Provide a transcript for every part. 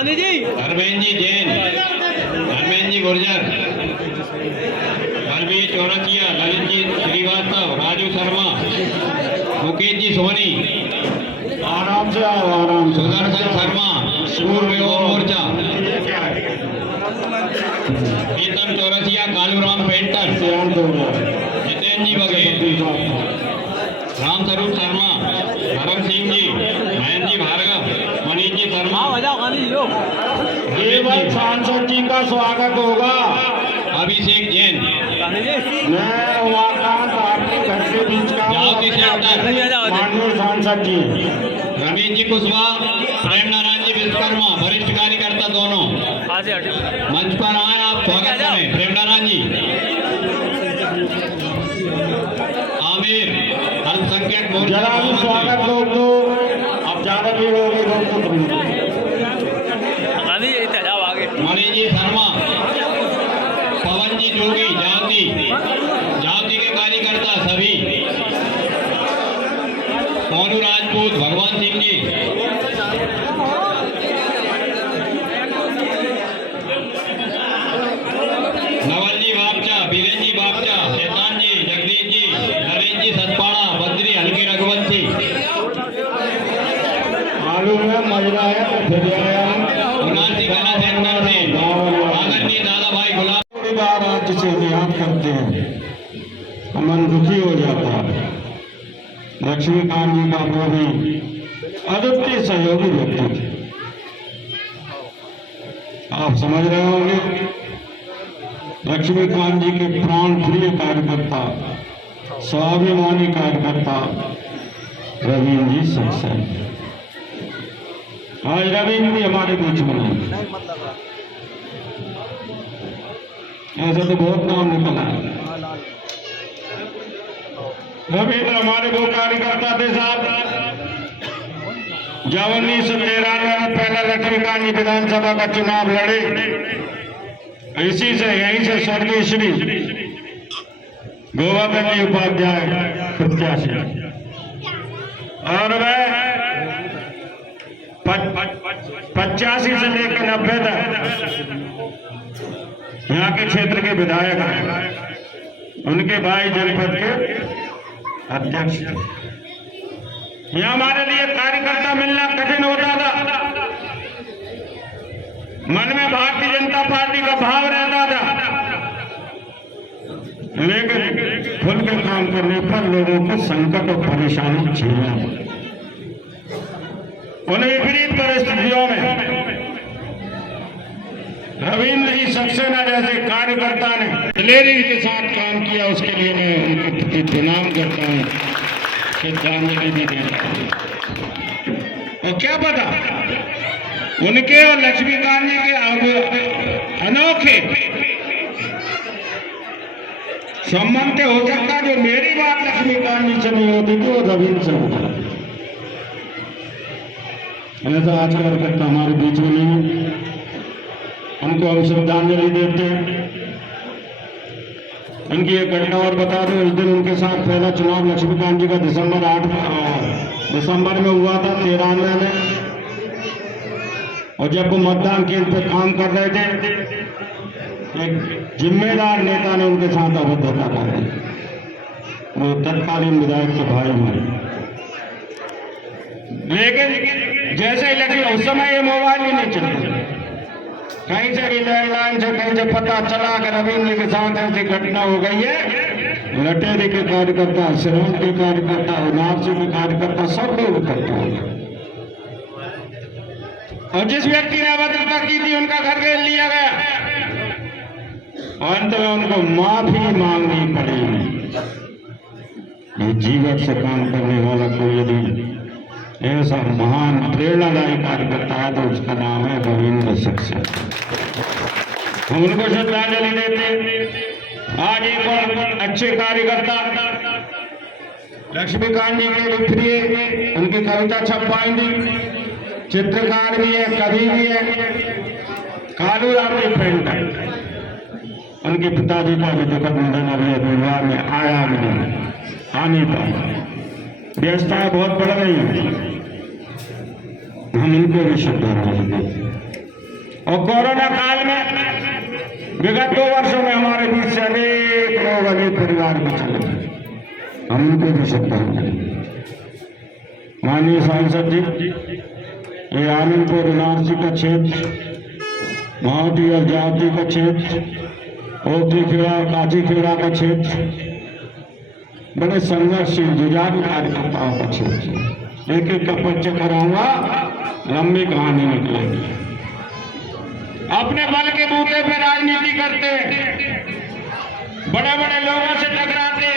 गांधी जी, धर्मेंद्र जी जैन, धर्मेंद्र जी गुर्जर, बलबीर चौरसिया, ललित जी श्रीवास्तव, राजू शर्मा, मुकेश जी सोनी, आराम से आओ, आराम से। सुदर्शन शर्मा, पूर्व युवा मोर्चा, प्रीतम चौरसिया, कालूराम पेंटर, जितेंद्र जी बघेल, राम स्वरूप शर्मा, धर्म सिंह जी, महेंद्र जी भार्गव, मनीष जी शर्मा, गांधी जी लोग केवल सांसद जी का स्वागत होगा। अभिषेक जैन, गांधी जी, मैं उमाकांत आपके घर के बीच का जाओ सेंटर, माननीय सांसद जी। रमेश जी कुशवाहा, प्रेम नारायण जी विश्वकर्मा, वरिष्ठ कार्यकर्ता दोनों आज से हटे मंच पर आए, आप स्वागत करें। प्रेम नारायण जी, आमिर अल्पसंख्यक मोर्चा जरा भी स्वागत रोक दो, अब ज्यादा भीड़ होगी रोक दो तुम। गांधी जी इतना जाओ आगे। मणि जी शर्मा, पवन जी जोगी, जाति के कार्यकर्ता सभी, सोनू राजपूत, भगवान सिंह जी, नवल जी बापचा, बीरेन जी बापचा, शैतान जी, जगदीश जी, नरेश जी सतपाड़ा, बद्री, हल्की रघुवंशी, मालूम है मजा आया तो फिर आया। उनासी कला सेंटर से आदरणीय दादा भाई गुलाब। थोड़ी बार आप जिसे याद करते हैं तो मन दुखी हो जाता है। लक्ष्मीकांत जी का वो भी अद्वितीय सहयोगी व्यक्ति थे। आप समझ रहे होंगे लक्ष्मीकांत जी के प्राण प्रिय कार्यकर्ता, स्वाभिमानी कार्यकर्ता रवींद्र जी सक्सेना। आज रवींद्र भी हमारे बीच में नहीं, ऐसा तो बहुत नाम निकला है। रवींद्र हमारे वो कार्यकर्ता थे साहब, जब 1993 में पहला लक्ष्मीकांत जी विधानसभा का चुनाव लड़े, इसी से यहीं से स्वर्गीय श्री गोवर्धन जी उपाध्याय प्रत्याशी, और वह 85 से लेकर 90 तक यहाँ के क्षेत्र के विधायक हैं। उनके भाई जनपद के अध्यक्ष थे। यहाँ हमारे लिए कार्यकर्ता मिलना कठिन होता था। मन में भारतीय जनता पार्टी का भाव रहता था, लेकिन खुल के काम करने पर लोगों को संकट और परेशानी झेलना पड़ा। उन्हें विपरीत परिस्थितियों में रवींद्र जी सक्सेना जैसे कार्यकर्ता ने दिलेरी के साथ काम किया, उसके लिए मैं उनके प्रति प्रणाम करता हूँ, श्रद्धांजलि भी देता हूँ। और क्या पता उनके और लक्ष्मीकांत जी के अनोखे संबंध हो सकता, जो मेरी बात लक्ष्मीकांत जी से नहीं होती थी वो रवींद्र से होता। ऐसा आज कार्यकर्ता हमारे बीच में नहीं है, उनको हम श्रद्धांजलि देते हैं। उनकी एक घटना और बता दूं, उस दिन उनके साथ पहला चुनाव लक्ष्मीकांत जी का दिसंबर में हुआ था 93 में, और जब वो मतदान केंद्र पे काम कर रहे थे, एक जिम्मेदार नेता ने उनके साथ अभद्रता कर दी। वो तत्कालीन विधायक के भाई हैं, लेकिन जैसे ही लगी उस समय ये मोबाइल ही नहीं चलता, कहीं से भी लैंडलाइन से कहीं से पता चला कि रवींद्र के साथ ऐसी घटना हो गई है। लटेरी के कार्यकर्ता, सिरोन के कार्यकर्ता, नारसी के कार्यकर्ता, सब लोग इकट्ठा हो गए, और जिस व्यक्ति ने अभद्रता की थी उनका घर घेर लिया गया, और अंत में उनको माफी मांगनी पड़ी। ये जीवन से काम करने वाला कोई यदि ऐसा महान प्रेरणादायी कार्यकर्ता है तो उसका नाम है रवींद्र सक्सेना। हम उनको श्रद्धांजलि देते हैं। आज एक और अच्छे कार्यकर्ता लक्ष्मीकांत जी के प्रिय, उनकी कविता छप पाएंगी, चित्रकार भी है, कवि भी है, कालूराम जी पेंटर। उनके पिताजी का भी दुखद निधन अभी परिवार में आया भी नहीं, आ नहीं पाया, व्यवस्थाएं बहुत बढ़ रही हैं। हम इनको भी श्रद्धांजलि देते हैं। और कोरोना काल में विगत 2 वर्षों में हमारे बीच से अनेक लोग, अनेक परिवार भी चले, हम उनको भी श्रद्धांजलि। माननीय सांसद जी, ये आनंदपुर इलायची का क्षेत्र, महाटी और जाति का क्षेत्र, ओखली खेड़ा, काजी खेड़ा का क्षेत्र बड़े संघर्षशील जुझारू कार्यकर्ताओं का क्षेत्र। एक एक का परिचय कराऊंगा, लंबी कहानी निकलेगी। अपने बल के बूते पे राजनीति करते, बड़े बड़े लोगों से टकराते,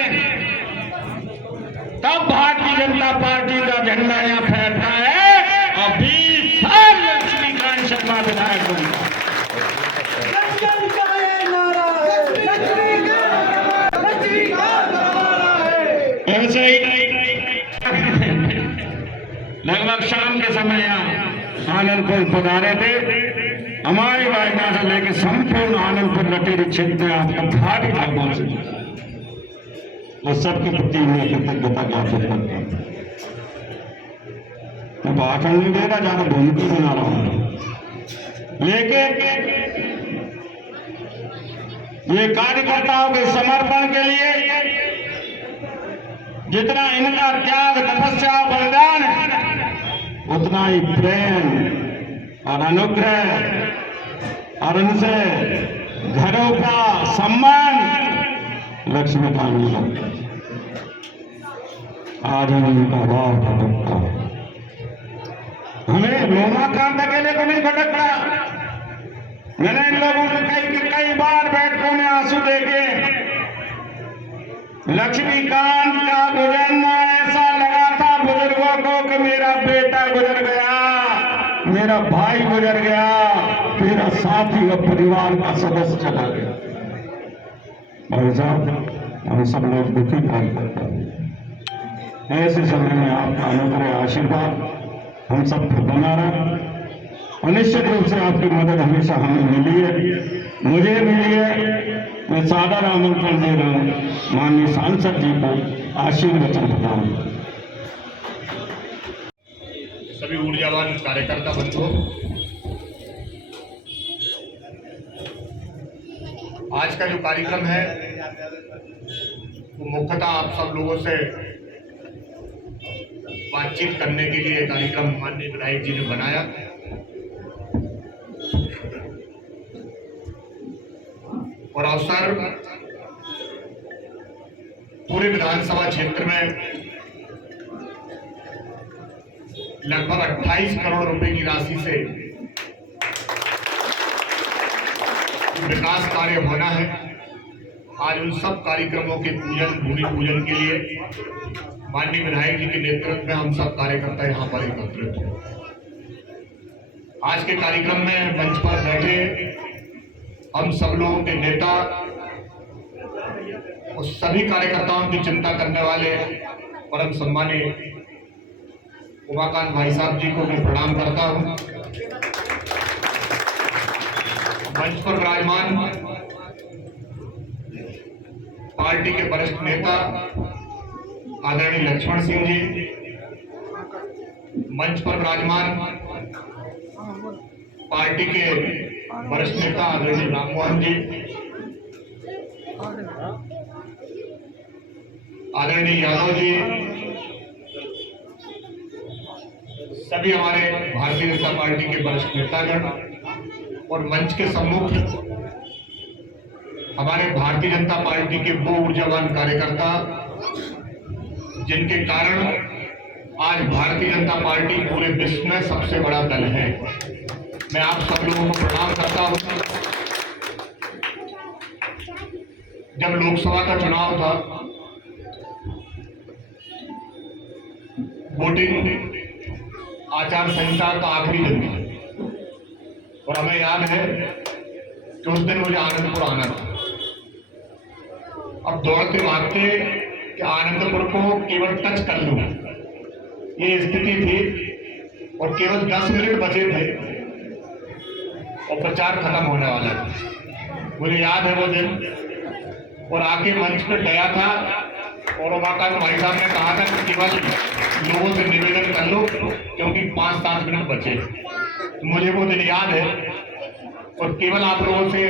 तब भारतीय जनता पार्टी का झंडा यहाँ फहरता है और 20 साल लक्ष्मीकांत शर्मा विधायक बनता। ऐसे ही लगभग शाम के समय यहाँ आनंदपुर पधारे थे। हमारी वायदा से लेकर संपूर्ण आनंदपुर लटेरी क्षेत्र में आपका भारी भागों से वो सबके प्रति मैं कृतज्ञता ज्ञापित करता हूँ। मैं भाषण नहीं दे रहा, ज्यादा भूमिका बना रहा हूँ, लेकिन ये कार्यकर्ताओं के समर्पण के लिए जितना इनका त्याग, तपस्या, बलिदान है, उतना ही प्रेम और अनुग्रह और उनसे घरों का सम्मान लक्ष्मीकांत जी का आज हम उनका भाव भटकता है। हमें रोमाकांत अकेले को नहीं भटकता। मैंने इन लोगों को कई बार बैठकों में आंसू देखे। लक्ष्मीकांत का गुजरना ऐसा लगा था बुजुर्गों को कि मेरा बेटा गुजर गया, मेरा भाई गुजर गया, मेरा साथी और परिवार का सदस्य चला गया। भाई साहब, हम सब लोग दुखी भाग करते हैं। ऐसे समय में आपका अनुग्रह, आशीर्वाद हम सब पर बना रहा और निश्चित रूप से आपकी मदद हमेशा हमें मिली है, मुझे मिली है। मैं सादर आमंत्रण दे रहा हूँ माननीय सांसद जी को आशीर्वचन प्रदान। सभी ऊर्जावान कार्यकर्ता बंधुओं, आज का जो कार्यक्रम है वो मुख्यतः आप सब लोगों से बातचीत करने के लिए कार्यक्रम माननीय विधायक जी ने बनाया। और अवसर पूरे विधानसभा क्षेत्र में लगभग 28 करोड़ रुपए की राशि से विकास कार्य होना है। आज उन सब कार्यक्रमों के पूजन, भूमि पूजन के लिए माननीय विधायक जी के नेतृत्व में हम सब कार्यकर्ता यहाँ पर एकत्रित हैं। आज के कार्यक्रम में मंच पर बैठे हम सब लोगों के नेता और सभी कार्यकर्ताओं की चिंता करने वाले परम सम्मानीय उमाकांत भाई साहब जी को मैं प्रणाम करता हूं। मंच पर विराजमान पार्टी के वरिष्ठ नेता आदरणीय लक्ष्मण सिंह जी, मंच पर विराजमान पार्टी के वरिष्ठ नेता आदरणीय राममोहन जी, आदरणीय यादव जी, सभी हमारे भारतीय जनता पार्टी के वरिष्ठ नेतागण और मंच के सम्मुख हमारे भारतीय जनता पार्टी के वो ऊर्जावान कार्यकर्ता जिनके कारण आज भारतीय जनता पार्टी पूरे विश्व में सबसे बड़ा दल है। मैं आप सब लोगों को प्रणाम करता हूं। जब लोकसभा का चुनाव था, वोटिंग आचार संहिता का आखिरी दिन था और हमें याद है कि उस दिन मुझे आनंदपुर आना था। अब दौड़ते भागते कि आनंदपुर को केवल टच कर लूं, ये स्थिति थी और केवल 10 मिनट बचे थे और प्रचार खत्म होने वाला था। मुझे याद है वो दिन और आके मंच पर गया था और उमाकांत भाई साहब ने कहा था कि केवल लोगों से निवेदन कर लो क्योंकि 5-7 मिनट बचे। तो मुझे वो दिन याद है और केवल आप लोगों से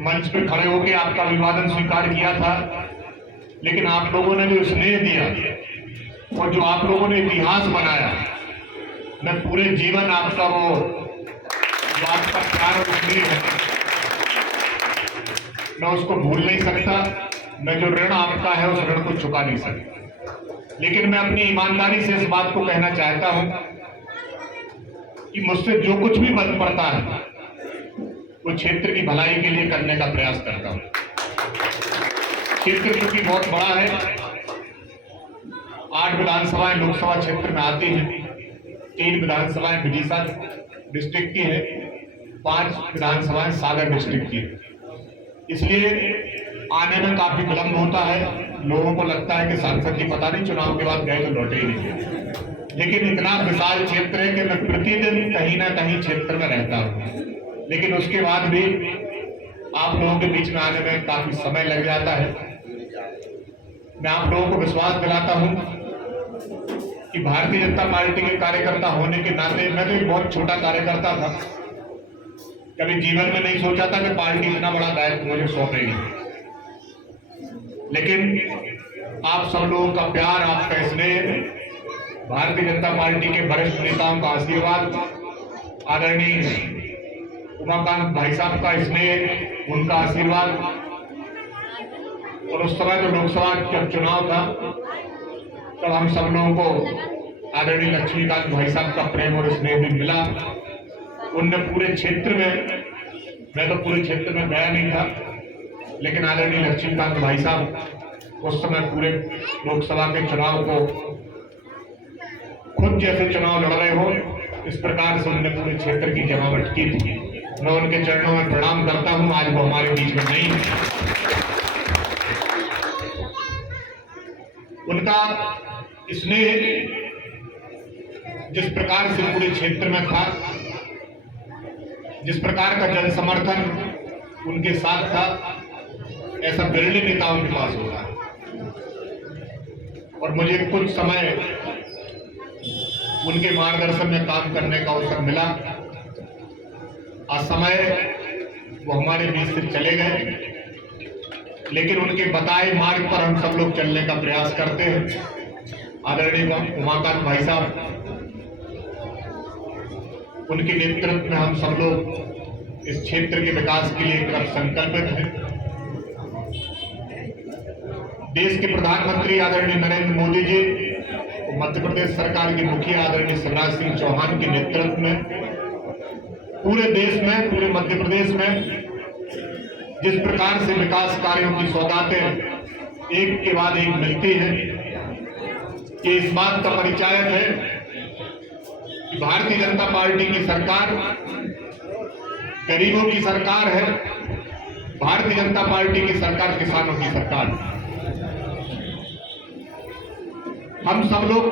मंच पे खड़े होकर आपका अभिवादन स्वीकार किया था, लेकिन आप लोगों ने जो स्नेह दिया और जो आप लोगों ने इतिहास बनाया, मैं पूरे जीवन आपका वो जो आपका प्यार और स्नेह है मैं उसको भूल नहीं सकता। मैं जो ऋण आपका है उस ऋण को चुका नहीं सकता। लेकिन मैं अपनी ईमानदारी से इस बात को कहना चाहता हूं कि मुझसे जो कुछ भी बन पड़ता है वो क्षेत्र की भलाई के लिए करने का प्रयास करता हूं। क्षेत्र क्योंकि बहुत बड़ा है, 8 विधानसभाएं लोकसभा क्षेत्र में आती हैं, 3 विधानसभाएं विदिशा डिस्ट्रिक्ट की है, 5 विधानसभाएं सागर डिस्ट्रिक्ट की है। इसलिए आने में काफी विलंब होता है। लोगों को लगता है कि सांसद जी पता नहीं चुनाव के बाद गए तो लौटे ही नहीं, लेकिन इतना विशाल क्षेत्र है कि मैं प्रतिदिन कहीं ना कहीं क्षेत्र में रहता हूँ, लेकिन उसके बाद भी आप लोगों के बीच में आने में काफी समय लग जाता है। मैं आप लोगों को विश्वास दिलाता हूं कि भारतीय जनता पार्टी के कार्यकर्ता होने के नाते मैं तो एक बहुत छोटा कार्यकर्ता था, कभी जीवन में नहीं सोचा था कि पार्टी इतना बड़ा दायित्व मुझे सौंपेगी, लेकिन आप सब लोगों का प्यार, आपका स्नेह, भारतीय जनता पार्टी के वरिष्ठ नेताओं का आशीर्वाद, आदरणीय उमाकांत भाई साहब का स्नेह, उनका आशीर्वाद, और उस समय जो लोकसभा जब चुनाव था तब हम सब लोगों को आदरणीय लक्ष्मीकांत भाई साहब का प्रेम और स्नेह भी मिला। उनने पूरे क्षेत्र में, मैं तो पूरे क्षेत्र में गया नहीं था, लेकिन आदरणीय लक्ष्मीकांत भाई साहब उस समय पूरे लोकसभा के चुनाव को खुद जैसे चुनाव लड़ रहे हो इस प्रकार से उन्होंने पूरे क्षेत्र की जमावट की थी। मैं उनके चरणों में प्रणाम करता हूं। आज वो हमारे बीच में नहीं है। उनका स्नेह जिस प्रकार से पूरे क्षेत्र में था, जिस प्रकार का जन समर्थन उनके साथ था, ऐसा बिरले नेताओं के पास होगा। और मुझे कुछ समय उनके मार्गदर्शन में काम करने का अवसर मिला। असमय वो हमारे बीच से चले गए, लेकिन उनके बताए मार्ग पर हम सब लोग चलने का प्रयास करते हैं। आदरणीय उमाकांत भाई साहब, उनके नेतृत्व में हम सब लोग इस क्षेत्र के विकास के लिए एक तरफ संकल्पित हैं। देश के प्रधानमंत्री आदरणीय नरेंद्र मोदी जी, मध्य प्रदेश सरकार के मुखिया आदरणीय शिवराज सिंह चौहान के नेतृत्व में पूरे देश में, पूरे मध्य प्रदेश में जिस प्रकार से विकास कार्यों की सौगातें एक के बाद एक मिलती हैं, ये इस बात का परिचायक है कि भारतीय जनता पार्टी की सरकार गरीबों की सरकार है। भारतीय जनता पार्टी की सरकार किसानों की सरकार है। हम सब लोग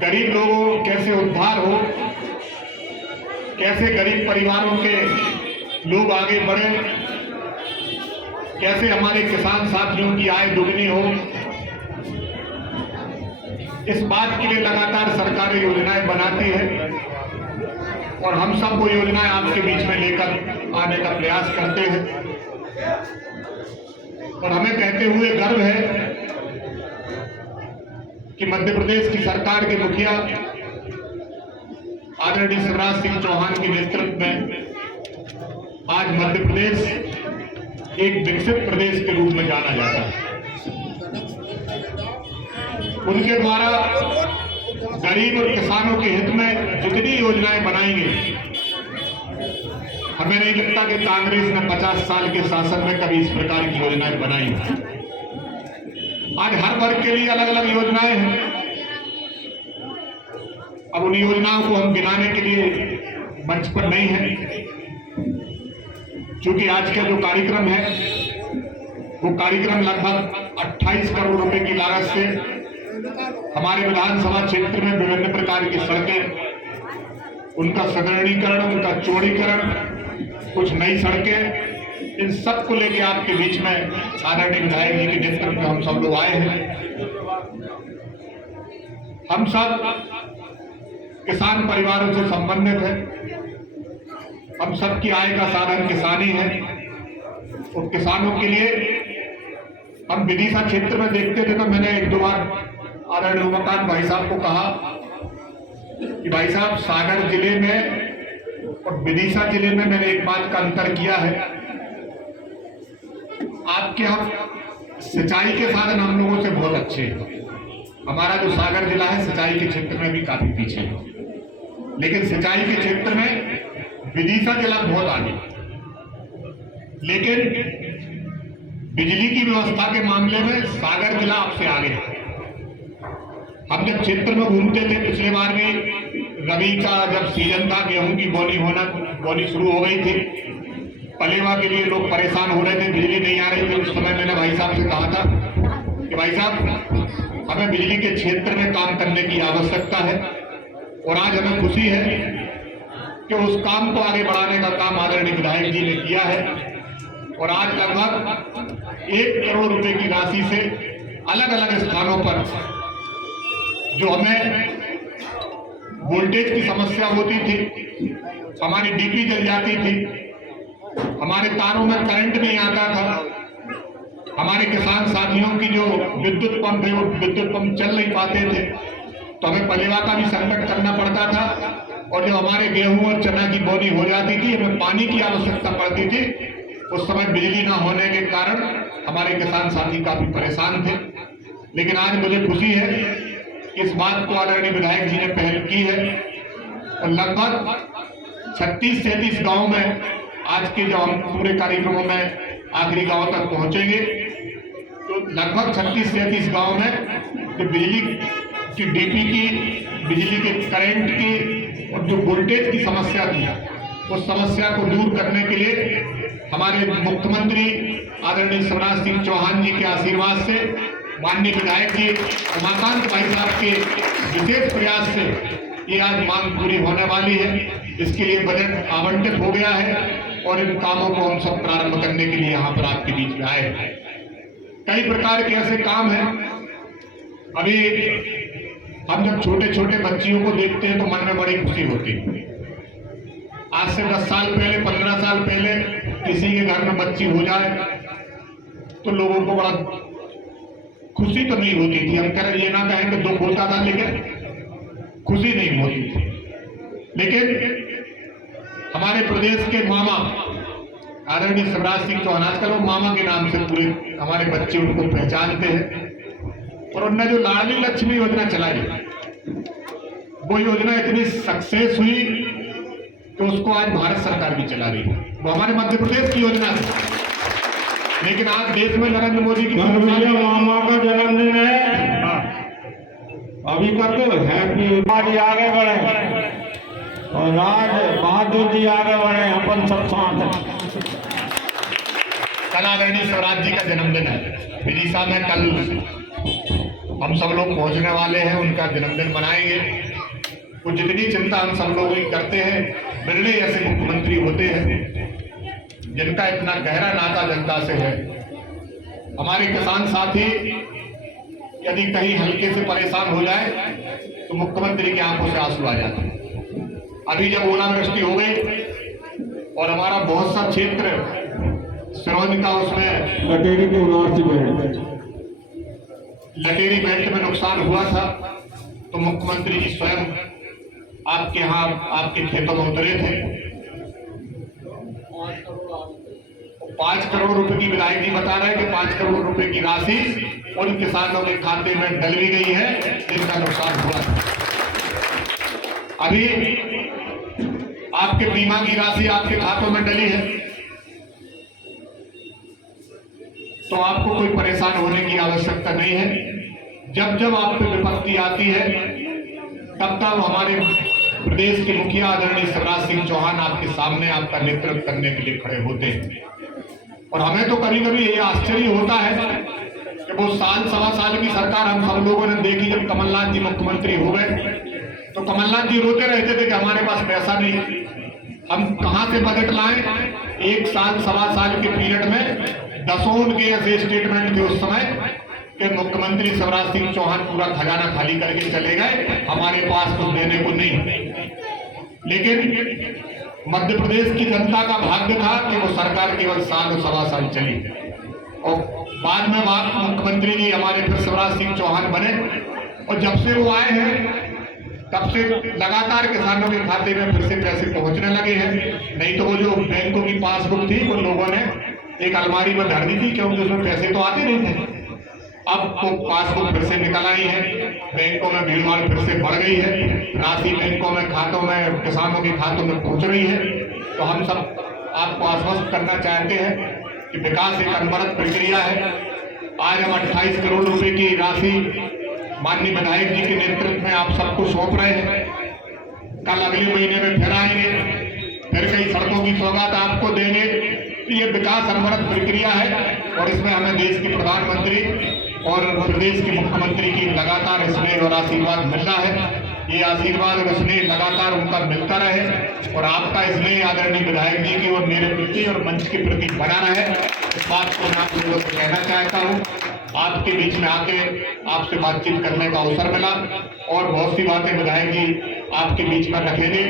गरीब लोगों कैसे उद्धार हो, कैसे गरीब परिवारों के लोग आगे बढ़े, कैसे हमारे किसान साथियों की आय दुगनी हो, इस बात के लिए लगातार सरकारें योजनाएं बनाती है और हम सब वो योजनाएं आपके बीच में लेकर आने का प्रयास करते हैं। और हमें कहते हुए गर्व है कि मध्य प्रदेश की सरकार के मुखिया आदरणीय शिवराज सिंह चौहान के नेतृत्व में आज मध्य प्रदेश एक विकसित प्रदेश के रूप में जाना जाता है। उनके द्वारा गरीब और किसानों के हित में जितनी योजनाएं बनाएंगे, हमें नहीं लगता कि कांग्रेस ने 50 साल के शासन में कभी इस प्रकार की योजनाएं बनाई। आज हर वर्ग के लिए अलग अलग योजनाएं हैं। अब उन योजनाओं को हम गिनाने के लिए मंच पर नहीं है, क्योंकि आज का जो कार्यक्रम है वो कार्यक्रम लगभग 28 करोड़ रुपए की लागत से हमारे विधानसभा क्षेत्र में विभिन्न प्रकार की सड़कें, उनका सुदृढ़ीकरण, उनका चौड़ीकरण, कुछ नई सड़कें, इन सब को लेके आपके बीच में आदरणीय विधायक जी के नेतृत्व में हम सब लोग आए हैं। हम सब किसान परिवारों से संबंधित हैं। हम सबकी आय का साधन किसानी है। और किसानों के लिए हम विदिशा क्षेत्र में देखते थे, तो मैंने एक दो बार आदरणीय उमाकांत भाई साहब को कहा कि भाई साहब, सागर जिले में और विदिशा जिले में मैंने एक बात का अंतर किया है। आपके यहाँ सिंचाई के साधन हम लोगों से बहुत अच्छे हैं। हमारा जो सागर जिला है सिंचाई के क्षेत्र में भी काफी पीछे है, लेकिन सिंचाई के क्षेत्र में विदिशा जिला बहुत आगे। लेकिन बिजली की व्यवस्था के मामले में सागर जिला आपसे आगे है। हम जब क्षेत्र में घूमते थे, पिछले बार भी रबी का जब सीजन था, गेहूं की बोनी शुरू हो गई थी, पलेवा के लिए लोग परेशान हो रहे थे, बिजली नहीं आ रही थी। उस समय मैंने भाई साहब से कहा था कि भाई साहब, हमें बिजली के क्षेत्र में काम करने की आवश्यकता है। और आज हमें खुशी है कि उस काम को आगे बढ़ाने का काम आदरणीय विधायक जी ने किया है। और आज लगभग 1 करोड़ रुपए की राशि से अलग अलग स्थानों पर जो हमें वोल्टेज की समस्या होती थी, हमारी डीपी जल जाती थी, हमारे तारों में करंट नहीं आता था, हमारे किसान साथियों की जो विद्युत पंप है वो विद्युत पंप चल नहीं पाते थे, तो हमें पलेवा का भी संकट करना पड़ता था। और जब हमारे गेहूं और चना की बोनी हो जाती थी, हमें पानी की आवश्यकता पड़ती थी, उस समय बिजली ना होने के कारण हमारे किसान साथी काफी परेशान थे। लेकिन आज मुझे खुशी है कि इस बात को आदरणीय विधायक जी ने पहल की है और लगभग 36-37 गांव में आज के जब हम पूरे कार्यक्रमों में आखिरी गांव तक पहुंचेंगे, तो लगभग 36-37 गांव में जो बिजली की डीपी की, बिजली के करंट की और जो वोल्टेज की समस्या थी, उस समस्या को दूर करने के लिए हमारे मुख्यमंत्री आदरणीय शिवराज सिंह चौहान जी के आशीर्वाद से, माननीय विधायक जी उमाकांत भाई साहब के विशेष प्रयास से ये आज मांग पूरी होने वाली है। इसके लिए बजट आवंटित हो गया है और इन कामों को हम सब प्रारंभ करने के लिए यहाँ पर आपके बीच में आए हैं। कई प्रकार के ऐसे काम हैं। अभी हम जब छोटे छोटे बच्चियों को देखते हैं तो मन में बड़ी खुशी होती है। आज से 10 साल पहले, 15 साल पहले किसी के घर में बच्ची हो जाए तो लोगों को बड़ा खुशी तो नहीं होती थी। हम कह ये ना कहें कि दुख होता था, लेकिन खुशी नहीं होती थी। लेकिन हमारे प्रदेश के मामा आदरणीय शिवराज सिंह चौहान, आजकल वो मामा के नाम से पूरे हमारे बच्चे उनको पहचानते हैं। और उन्होंने जो लाडली लक्ष्मी योजना चलाई, वो योजना इतनी सक्सेस हुई कि उसको आज भारत सरकार भी चला रही है। वो हमारे मध्य प्रदेश की योजना है, लेकिन आज देश में नरेंद्र मोदी की मामा का जन्मदिन है। अभी का तो हैप्पी आगे बढ़े और राज बहादुर जी आगे बढ़े, अपन सब साथ हैं। कल आदरणीय शिवराज जी का जन्मदिन है। विदिशा में कल हम सब लोग पहुंचने वाले हैं, उनका जन्मदिन मनाएंगे। वो जितनी चिंता हम सब लोग करते हैं, निर्णय ऐसे मुख्यमंत्री होते हैं जिनका इतना गहरा नाता जनता से है। हमारे किसान साथी यदि कहीं हल्के से परेशान हो जाए तो मुख्यमंत्री की आंखों से आंसू आ जाते हैं। अभी जब ओलावृष्टि हो गई और हमारा बहुत सा क्षेत्र सिरोंज का, उसमें लटेरी बेल्ट में नुकसान हुआ था, तो मुख्यमंत्री जी स्वयं आपके यहाँ आपके खेतों में उतरे थे। 5 करोड़ रुपए की विधायक जी बता रहे हैं कि 5 करोड़ रुपए की राशि उन किसानों के खाते में डल भी गई है जिनका नुकसान हुआ था। अभी आपके बीमा की राशि आपके खातों में डली है, तो आपको कोई परेशान होने की आवश्यकता नहीं है। जब जब आप पे विपत्ति आती है, तब तक हमारे प्रदेश के मुखिया आदरणीय शिवराज सिंह चौहान आपके सामने आपका नेतृत्व करने के लिए खड़े होते हैं। और हमें तो कभी कभी ये आश्चर्य होता है कि वो साल सवा साल की सरकार हम सब लोगों ने देखी। जब कमलनाथ जी मुख्यमंत्री हो गए तो कमलनाथ जी रोते रहते थे कि हमारे पास पैसा नहीं, हम कहां से बजट लाएं। 1 साल सवा साल के पीरियड में 10 उनके ऐसे स्टेटमेंट थे उस समय कि मुख्यमंत्री शिवराज सिंह चौहान पूरा खजाना खाली करके चले गए, हमारे पास कुछ देने को नहीं। लेकिन मध्य प्रदेश की जनता का भाग्य था कि वो सरकार केवल साल और सवा साल चली और बाद में मुख्यमंत्री जी हमारे फिर शिवराज सिंह चौहान बने और जब से वो आए हैं तब से लगातार किसानों के खाते में फिर से पैसे पहुंचने लगे हैं। नहीं तो वो जो बैंकों की पासबुक थी वो लोगों ने एक अलमारी में धर दी थी क्योंकि उसमें पैसे तो आते नहीं थे। अब वो पासबुक फिर से निकल आई है, बैंकों में भीड़ भाड़ फिर से बढ़ गई है, राशि बैंकों में खातों में किसानों के खातों में पहुंच रही है। तो हम सब आपको आश्वस्त करना चाहते हैं कि विकास एक अनवरत प्रक्रिया है। आज हम 28 करोड़ रुपए की राशि माननीय विधायक जी के नेतृत्व में आप सबको सौंप रहे हैं। कल अगले महीने में फिर आएंगे, फिर कई सड़कों की सौगात आपको देंगे। ये विकास अनवरत प्रक्रिया है और इसमें हमें देश के प्रधानमंत्री और प्रदेश के मुख्यमंत्री की लगातार स्नेह और आशीर्वाद मिल रहा है। ये आशीर्वाद और स्नेह लगातार उनका मिलता रहे और आपका स्नेह आदरणीय विधायक जी की और मेरे प्रति और मंच के प्रति बना रहे। इस बात को मैं आप लोगों से कहना चाहता हूँ। आपके बीच में आके आपसे बातचीत करने का अवसर मिला और बहुत सी बातें विधायक जी आपके बीच में रखेंगे।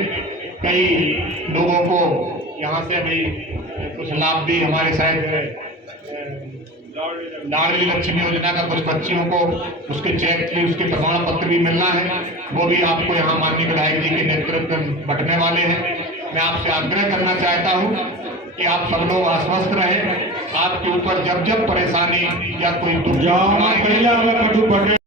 कई लोगों को यहाँ से अभी कुछ लाभ भी हमारे शायद लाडली लक्ष्मी योजना का कुछ बच्चियों को उसके चेक की उसके प्रमाण पत्र भी मिलना है, वो भी आपको यहाँ माननीय विधायक जी के नेतृत्व में बंटने वाले हैं। मैं आपसे आग्रह करना चाहता हूँ कि आप सब लोग आश्वस्त रहें। आपके ऊपर जब जब परेशानी या कोई दुख पटेल